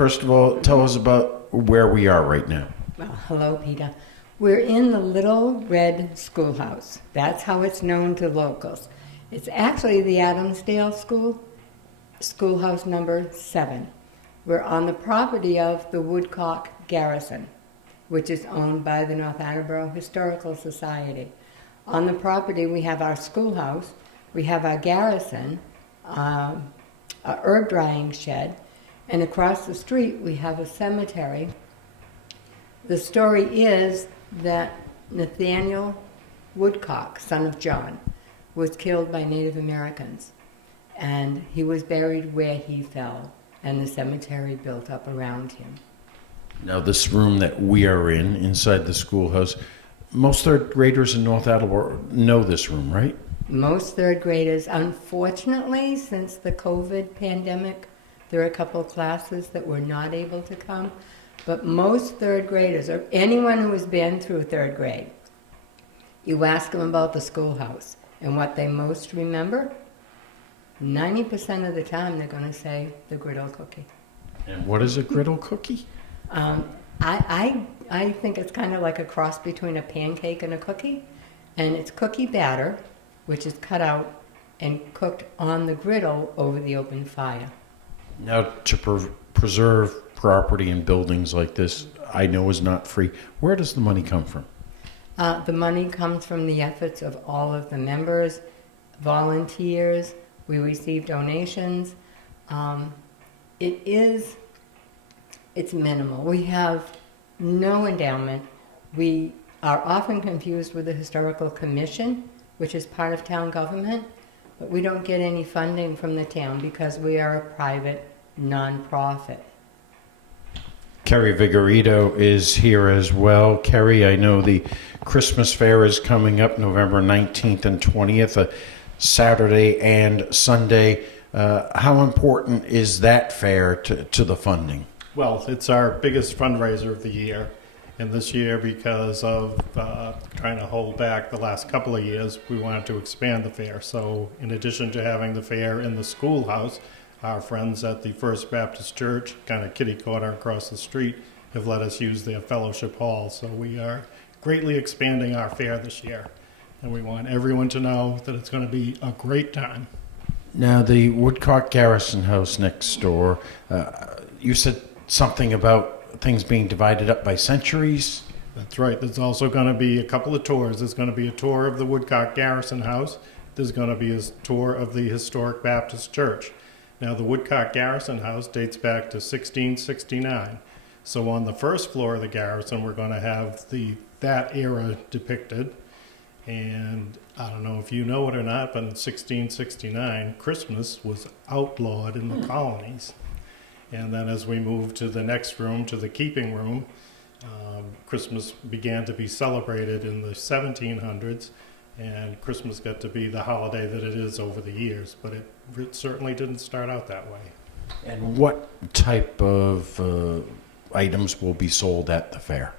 first of all, tell us about where we are right now. Well, hello, Peter. We're in the Little Red Schoolhouse. That's how it's known to locals. It's actually the Adamsdale Schoolhouse number 7. We're on the property of the Woodcock Garrison, which is owned by the North Attleboro Historical Society. On the property, we have our schoolhouse, we have our garrison, a herb drying shed, and across the street we have a cemetery. The story is that Nathaniel Woodcock, son of John, was killed by Native Americans, and he was buried where he fell, and the cemetery built up around him. Now, this room that we are in, inside the schoolhouse, most third graders in North Attleboro know this room, right? Most third graders, unfortunately, since the COVID pandemic, there are a couple of classes that were not able to come, but most third graders, or anyone who has been through third grade, you ask them about the schoolhouse and what they most remember, 90% of the time they're going to say the griddle cookie. And what is a griddle cookie? I think it's kind of like a cross between a pancake and a cookie, and it's cookie batter, which is cut out and cooked on the griddle over the open fire. Now, to preserve property and buildings like this, I know is not free. Where does the money come from? The money comes from the efforts of all of the members, volunteers. We receive donations. It's minimal. We have no endowment. We are often confused with the Historical Commission, which is part of town government, but we don't get any funding from the town because we are a private nonprofit. Kerry Vigorito is here as well. Kerry, I know the Christmas fair is coming up November 19th and 20th, a Saturday and Sunday. How important is that fair to the funding? Well, it's our biggest fundraiser of the year. And this year, because of trying to hold back the last couple of years, we wanted to expand the fair. So in addition to having the fair in the schoolhouse, our friends at the First Baptist Church, kind of kitty corner across the street, have let us use their fellowship hall. So we are greatly expanding our fair this year. And we want everyone to know that it's going to be a great time. Now, the Woodcock Garrison House next door, you said something about things being divided up by centuries. That's right. There's also going to be a couple of tours. There's going to be a tour of the Woodcock Garrison House. There's going to be a tour of the Historic Baptist Church. Now, the Woodcock Garrison House dates back to 1669. So on the first floor of the garrison, we're going to have that era depicted. And I don't know if you know it or not, but in 1669, Christmas was outlawed in the colonies. And then as we move to the next room, to the keeping room, Christmas began to be celebrated in the 1700s, and Christmas got to be the holiday that it is over the years, but it certainly didn't start out that way. And what type of items will be sold at the fair?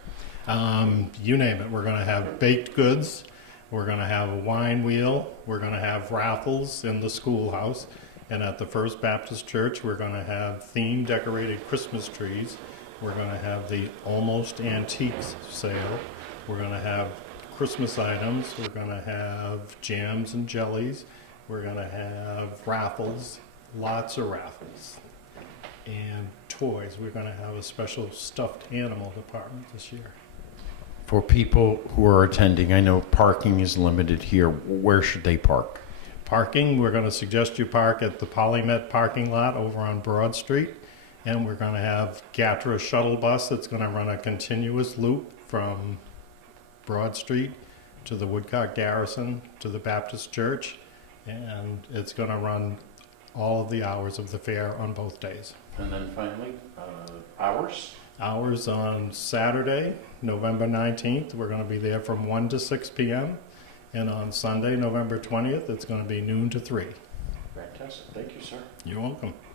You name it. We're going to have baked goods, we're going to have a wine wheel, we're going to have raffles in the schoolhouse, and at the First Baptist Church, we're going to have theme decorated Christmas trees. We're going to have the Almost Antiques sale. We're going to have Christmas items. We're going to have jams and jellies. We're going to have raffles, lots of raffles. And toys. We're going to have a special stuffed animal department this year. For people who are attending, I know parking is limited here. Where should they park? Parking, we're going to suggest you park at the Polymet parking lot over on Broad Street. And we're going to have Gatra shuttle bus that's going to run a continuous loop from Broad Street to the Woodcock Garrison to the Baptist Church. And it's going to run all of the hours of the fair on both days. And then finally, hours? Hours on Saturday, November 19th, we're going to be there from 1 to 6 p.m. And on Sunday, November 20th, it's going to be noon to 3. Fantastic. Thank you, sir. You're welcome.